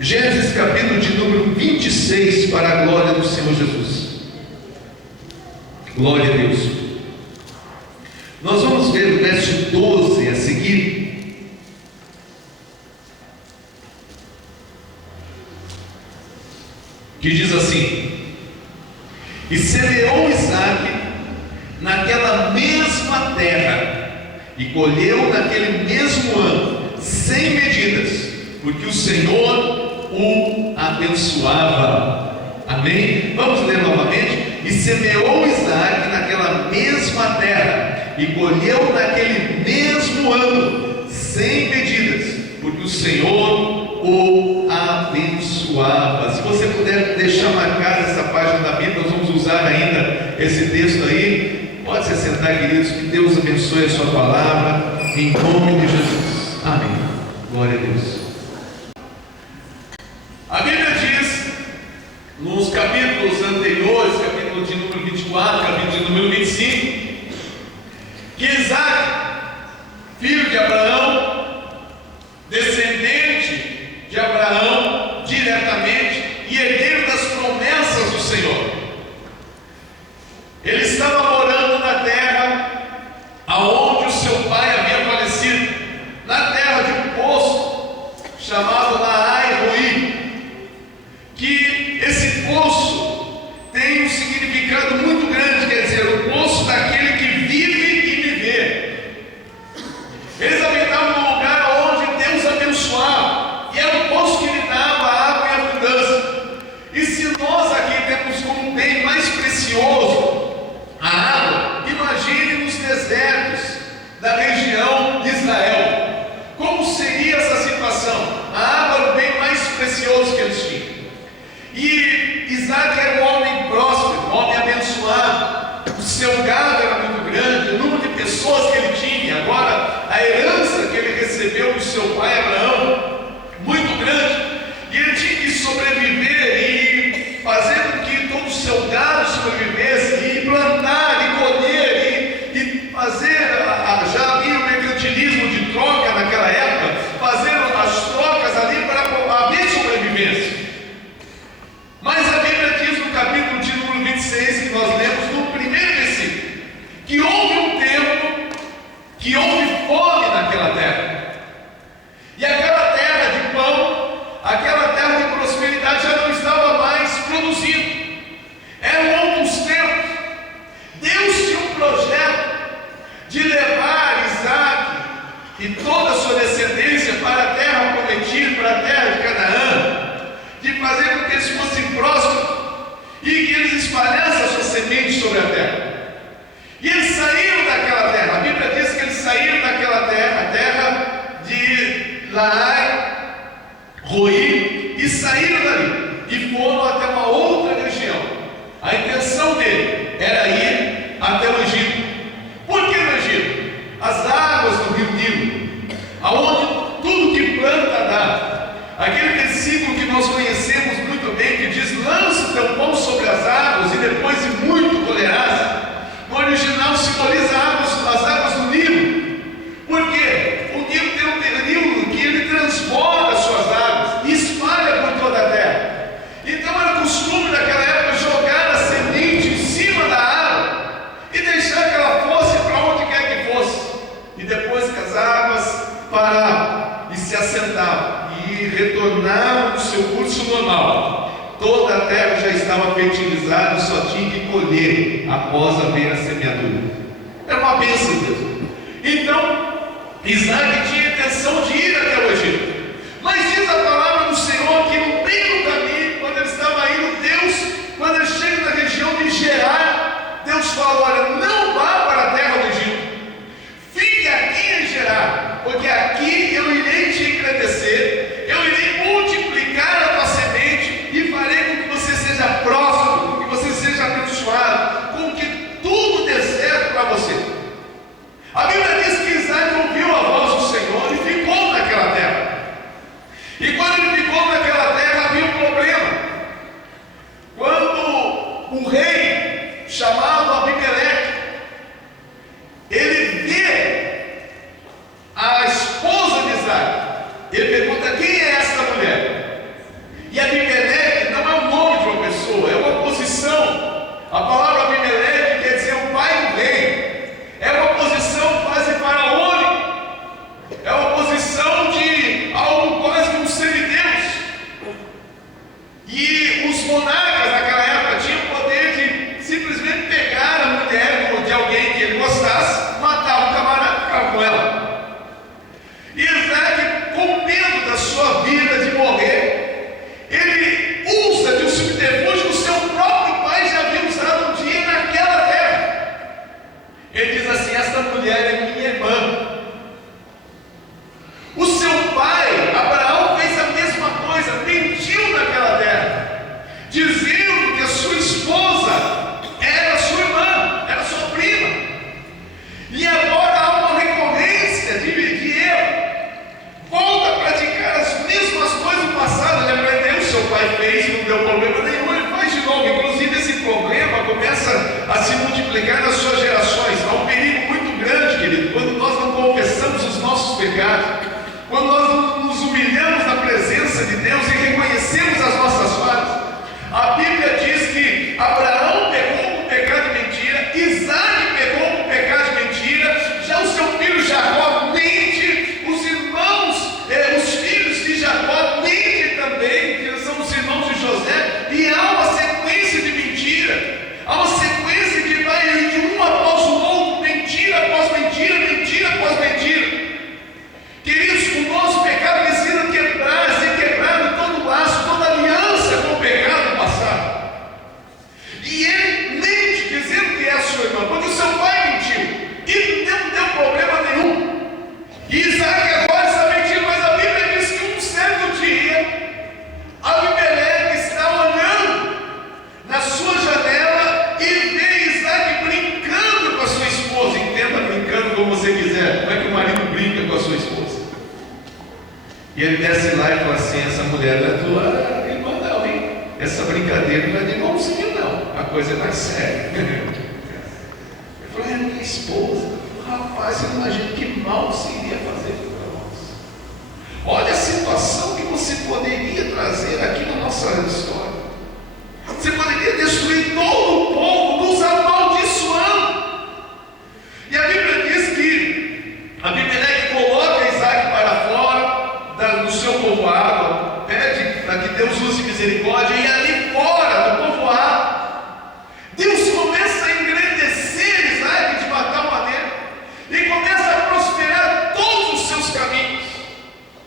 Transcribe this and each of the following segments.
Gênesis capítulo de número 26, para a glória do Senhor Jesus. Glória a Deus. Nós vamos ver o verso 12 a seguir. Que diz assim: E semeou Isaque naquela mesma terra, e colheu naquele mesmo ano, sem medidas, porque o Senhor o abençoava. Amém? Vamos ler novamente. E semeou Isaque naquela mesma terra, e colheu naquele mesmo ano, sem medidas, porque o Senhor o abençoava. Se você puder deixar marcada essa página da Bíblia, nós vamos usar ainda esse texto aí. Pode se sentar, queridos, que Deus abençoe a sua palavra, em nome de Jesus. Amém. Glória a Deus. A Bíblia diz, nos capítulos anteriores, capítulo de número 24, capítulo de número 25, que Isaque, filho de Abraão, descendente de Abraão diretamente e herdeiro das promessas do Senhor, ele estava morando na terra aonde o seu pai havia falecido, na terra de um poço chamado Lahai-Roi, que esse poço tem um significado muito grande, quer dizer, o poço daquele que vive e viver. Eles habitavam num lugar onde Deus abençoava, e era um poço que lhe dava água e abundância. E se nós aqui temos como bem mais precioso a água, imagine nos desertos da região de Israel, como seria essa situação? A água era o bem mais precioso que eles tinham. E Isaque era um homem próspero, um homem abençoado. O seu gado era muito grande, o número de pessoas que ele tinha, agora a herança que ele recebeu do seu pai Abraão, muito grande. E ele tinha que sobreviver e fazer com que todo o seu gado sobrevivesse, e plantar, e colher, e fazer, já havia o mercantilismo de troca naquela época, fazer as trocas ali para haver sobrevivência. Mas a Bíblia diz no capítulo de número 26, que nós lemos no primeiro versículo, que houve um tempo que houve fome naquela terra. E aquela terra de pão, aquela terra de prosperidade já não estava mais produzindo. Eram outros tempos. Deus tinha um projeto de levar Isaque e toda a sua descendência para a terra prometida, para a terra de Canaã, de fazer com que eles fossem prósperos e que eles espalhassem a sua semente sobre a terra. E eles saíram daquela terra. A Bíblia diz que eles saíram daquela terra, a terra de Lahai-Roi, e saíram dali e foram até uma outra região. A intenção dele era ir até o Egito. Por que no Egito? As águas do rio Nilo, aonde tudo que planta dá. Aquele versículo que nós conhecemos muito bem, que diz: lança o teu pão sobre as águas e depois de muito colherás. No original simboliza as águas do Nilo. Por quê? O Nilo tem um período que ele transborda as suas águas e espalha por toda a terra. Então era costume naquela época jogar a semente em cima da água e deixar que ela fosse para onde quer que fosse. E depois que as águas paravam e se assentavam e retornavam no seu curso normal, toda a terra já estava fertilizada, só tinha que colher após haver a semeadura. Era uma bênção de Deus. Então, Isaque tinha a intenção de ir até o Egito. Mas diz a palavra do Senhor que no meio do caminho, quando ele estava indo, quando ele chega na região de Gerar, Deus fala: olha, não vá para a terra do Egito, fique aqui em Gerar, porque aqui eu irei te engrandecer, eu irei multiplicar a tua semente e farei com que você seja próspero, com que você seja abençoado, com que tudo dê certo para você. A Bíblia diz que Isaque ouviu a voz do Senhor e ficou naquela terra. multiplicar nas suas gerações. Há um perigo muito grande, querido, quando nós não confessamos os nossos pecados, quando nós não nos humilhamos na presença de Deus e reconhecemos as nossas falhas. A Bíblia diz que Abraão pecou com pecado de mentira, Isaac pecou com pecado de mentira, já o seu filho Jacó mente, os irmãos, os filhos de Jacó mentem também, que são os irmãos de José, e há uma sequência de mentira, há uma sequência que vai de um após o outro, mentira após mentira, mentira após mentira. Queridos, o nosso pecado precisa quebrar, ser quebrado todo laço, toda aliança com o pecado do passado. E ele mente dizendo que é a sua irmã, porque o seu pai mentiu e não deu problema nenhum. E Isaac agora está mentindo, mas a Bíblia diz que um certo dia Abimeleque está olhando na sua janela e vê Isaac brincando com a sua esposa. Entenda, brincando como você quiser. Como é que o marido brinca com a sua esposa? E ele desce lá e fala assim: essa mulher não é tua irmã não, hein? Essa brincadeira não é de irmãozinho não, a coisa é mais séria. Ele falou: é minha esposa. Rapaz, você não imagina que mal você iria fazer para nós. Olha a situação que você poderia trazer aqui na nossa história. Você poderia destruir todo o povo, nos amaldiçoando. E a Bíblia diz que Abimeleque coloca Isaac para fora do seu povoado, pede para que Deus use misericórdia, e ali fora do povoado, Deus começa a engrandecer Isaac de uma tal maneira, e começa a prosperar todos os seus caminhos.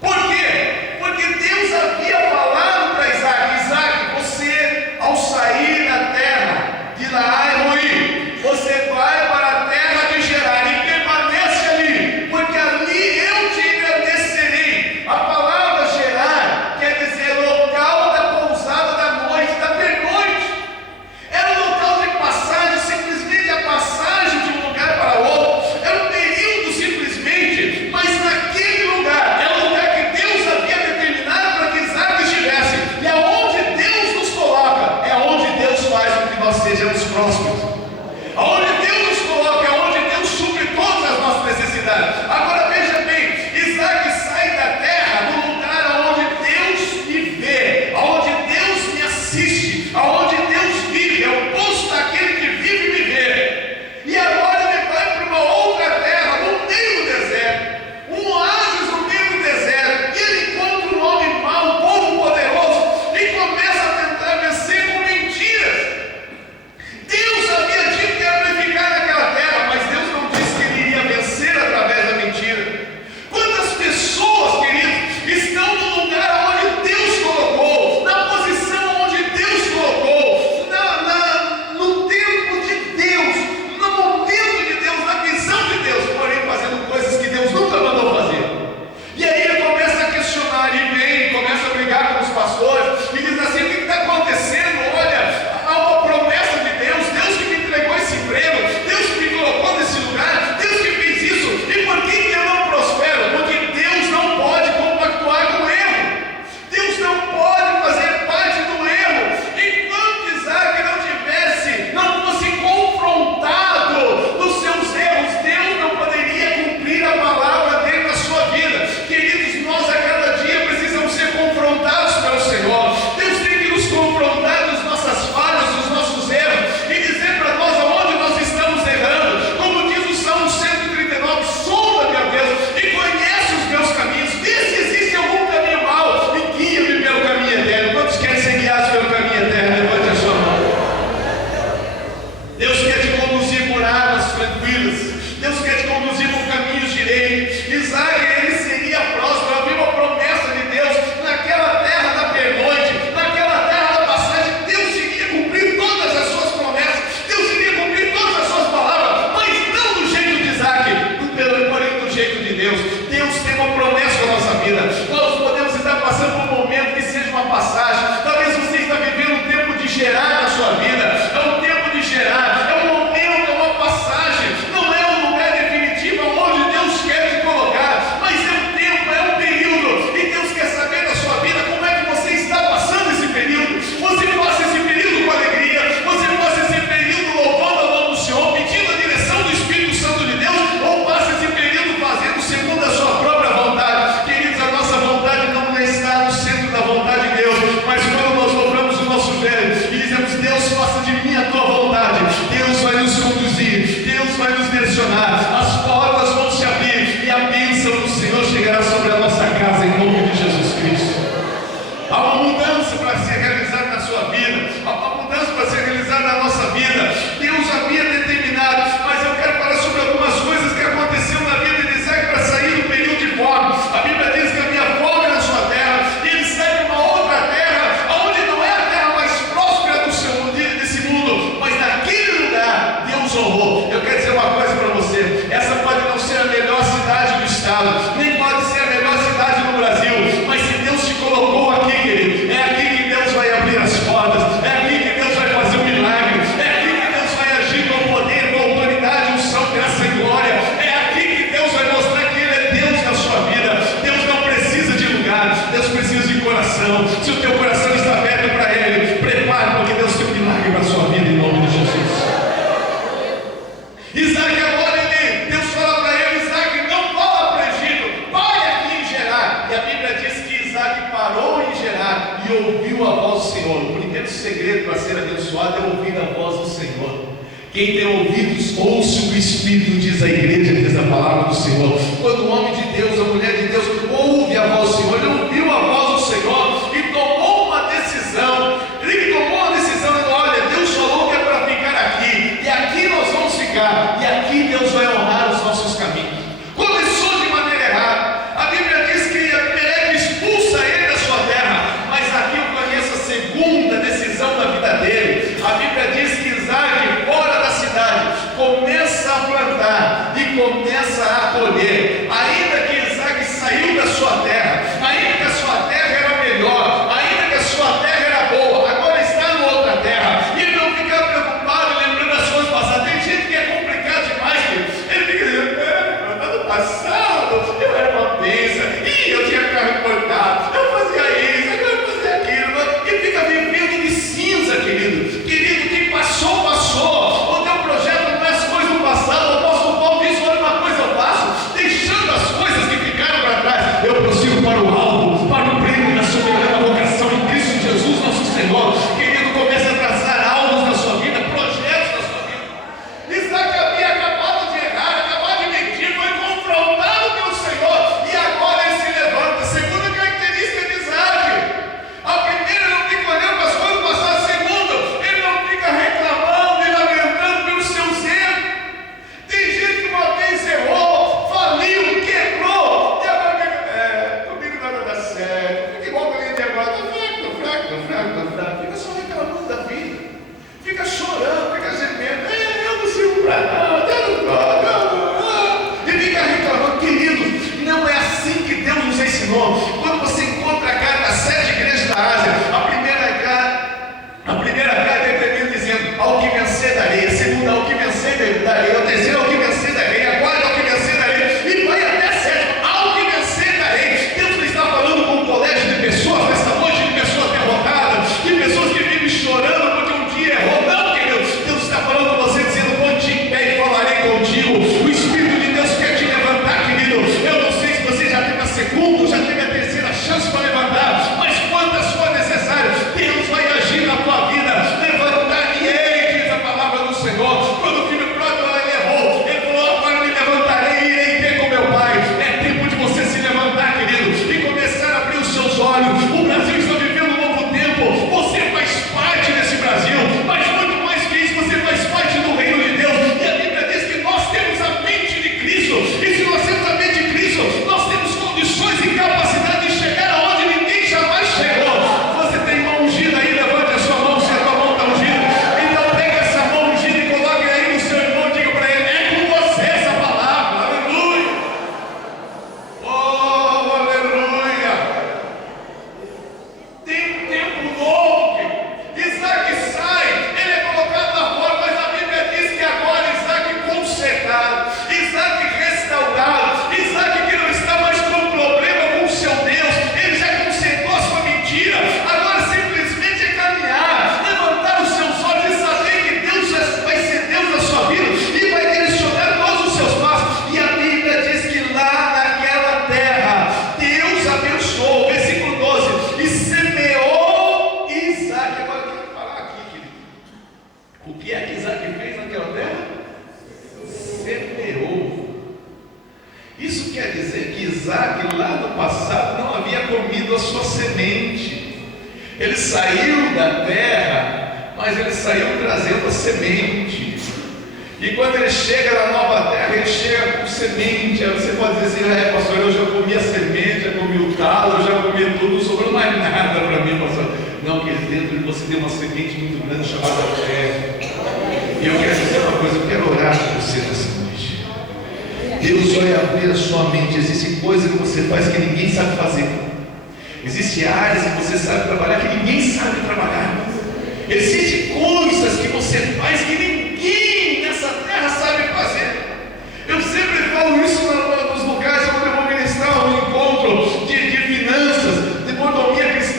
Por quê? Porque Deus havia falado para Isaac: Isaac, você, ao sair da terra de Laai-Roi, você vai para a terra de Gerar e permanece ali, porque ali eu te engrandecerei. A palavra Gerar quer dizer local da pousada da noite, da pernoite coração. Se o teu coração está aberto para Ele, prepare, porque Deus tem um milagre para a sua vida em nome de Jesus. Isaac agora, Deus fala para ele: Isaac, não vá para o Egito, pare aqui em Gerar. E a Bíblia diz que Isaac parou em Gerar e ouviu a voz do Senhor. O primeiro segredo para ser abençoado é ouvir a voz do Senhor. Quem tem ouvidos, ouça o que o Espírito diz à igreja, diz a palavra do Senhor. Quando o homem de Deus, a mulher de Deus, ouve a voz do Senhor, ele ouviu a voz do Senhor e tomou uma decisão. Ele tomou uma decisão e olha, Deus falou que é para ficar aqui, e aqui nós vamos ficar, e aqui Deus vai honrar os nossos caminhos. Começou de maneira errada. A Bíblia diz que Abimeleque expulsa ele da sua terra, mas aqui eu conheço a segunda decisão da vida dele. A Bíblia diz que Isaac, fora da cidade, começa a plantar e começa a colher. Ainda que Isaac saiu da sua terra, ainda que a sua terra era melhor, ainda que a sua terra era boa, agora está em outra terra. E ele não fica preocupado lembrando as coisas passadas. Tem gente que é complicado demais, ele fica dizendo: ano passado eu era uma bênção, e eu tinha carro importado, eu fazia isso, agora eu fazia aquilo, e fica vivendo de cinza, querido. Querido, quem passou, passou. O teu projeto não é as coisas do passado. O apóstolo Paulo diz: olha, uma coisa eu faço, deixando as coisas que ficaram para trás, eu prossigo para o alvo, para o prêmio da soberana vocação em Cristo Jesus nosso Senhor. Querido, comece a traçar alvos na sua vida, projetos na sua vida. Isaac havia acabado de errar, acabado de mentir, foi confrontado pelo Senhor, e agora ele se levanta. Segunda característica de Isaac: a primeira, ele não fica olhando para as coisas do passado. A segunda, ele não fica reclamando e lamentando pelos seus erros. Tem gente que uma vez errou, faliu, quebrou, e agora fica: comigo nada dá certo, fica igual com a gente agora, tô fraco, fica só reclamando da vida, fica chorando, fica gemendo: eu não sirvo para nada, eu não, e fica reclamando. Querido, não é assim que Deus nos ensinou. Quando você encontra a carta das 7 igrejas da Ásia, a primeira carta ele termina dizendo: ao que vencer darei, a segunda, ao que vencer darei, a terceira, ao que vencer darei, a quarta, ao que vencer darei, e vai até a sétima, ao que vencer darei. Deus não está falando com um colégio de pessoas nessa noite, de pessoas derrotadas, de pessoas que vivem chorando porque um dia errou. Não, querido, Deus está falando com você, dizendo: ponte em pé e falarei contigo. O Espírito de Deus quer te levantar, querido. Eu não sei se você já teve a segunda, já teve a terceira chance para levantar, mas quantas for necessário, Deus vai agir na tua vida. Levantar-me-ei, diz a palavra do Senhor. Quando o filho pródigo ele errou, ele falou: agora me levantarei e irei ter com meu pai. É tempo de você se levantar, querido, e começar a abrir os seus olhos. O Brasil está vivendo um novo tempo. Você faz parte desse Brasil, mas muito mais que isso, você faz parte do reino de Deus. E a Bíblia diz que nós temos a mente de Cristo, e se nós temos a mente de Cristo, nós temos condições e capacidade de chegar aonde ninguém jamais chegou. Você tem mão ungida aí? Levante a sua mão se a tua mão está ungida. Então pega essa mão ungida e coloque aí no seu irmão e diga para ele: é com você essa palavra. Aleluia! Oh, aleluia! Tem um tempo novo, querido. Isaac sai, ele é colocado lá fora, mas a Bíblia diz que agora Isaac consertado, Isaac restaurado, Isaac que não está mais com problema com o seu Deus, ele já consertou a sua mentira. Agora simplesmente é caminhar, levantar os seus olhos e saber que Deus vai ser Deus na sua vida e vai direcionar todos os seus passos. E a Bíblia diz que lá naquela terra Deus abençoou, versículo 12, e semeou Isaac. Agora eu quero falar aqui, querido, o que é que Isaac fez naquela terra? Semeou. Isso quer dizer que Isaac lá no passado não havia comido a sua semente. Ele saiu da terra, mas ele saiu trazendo a semente. E quando ele chega na nova terra, ele chega com semente. Aí você pode dizer assim: pastor, eu já comi a semente, já comi o talo, eu já comi tudo, não sobrou mais nada para mim, pastor. Não, porque dentro de você tem uma semente muito grande chamada fé. E eu quero dizer uma coisa, eu quero orar por você nessa noite. Deus vai abrir a sua mente. Existem coisas que você faz que ninguém sabe fazer. Existem áreas que você sabe trabalhar que ninguém sabe trabalhar. Existem coisas que você faz que ninguém nessa terra sabe fazer. Eu sempre falo isso nos lugares onde eu vou ministrar um encontro de finanças, de mordomia cristã.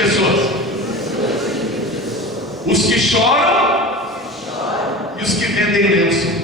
pessoas? Os que choram e os que vendem lenço.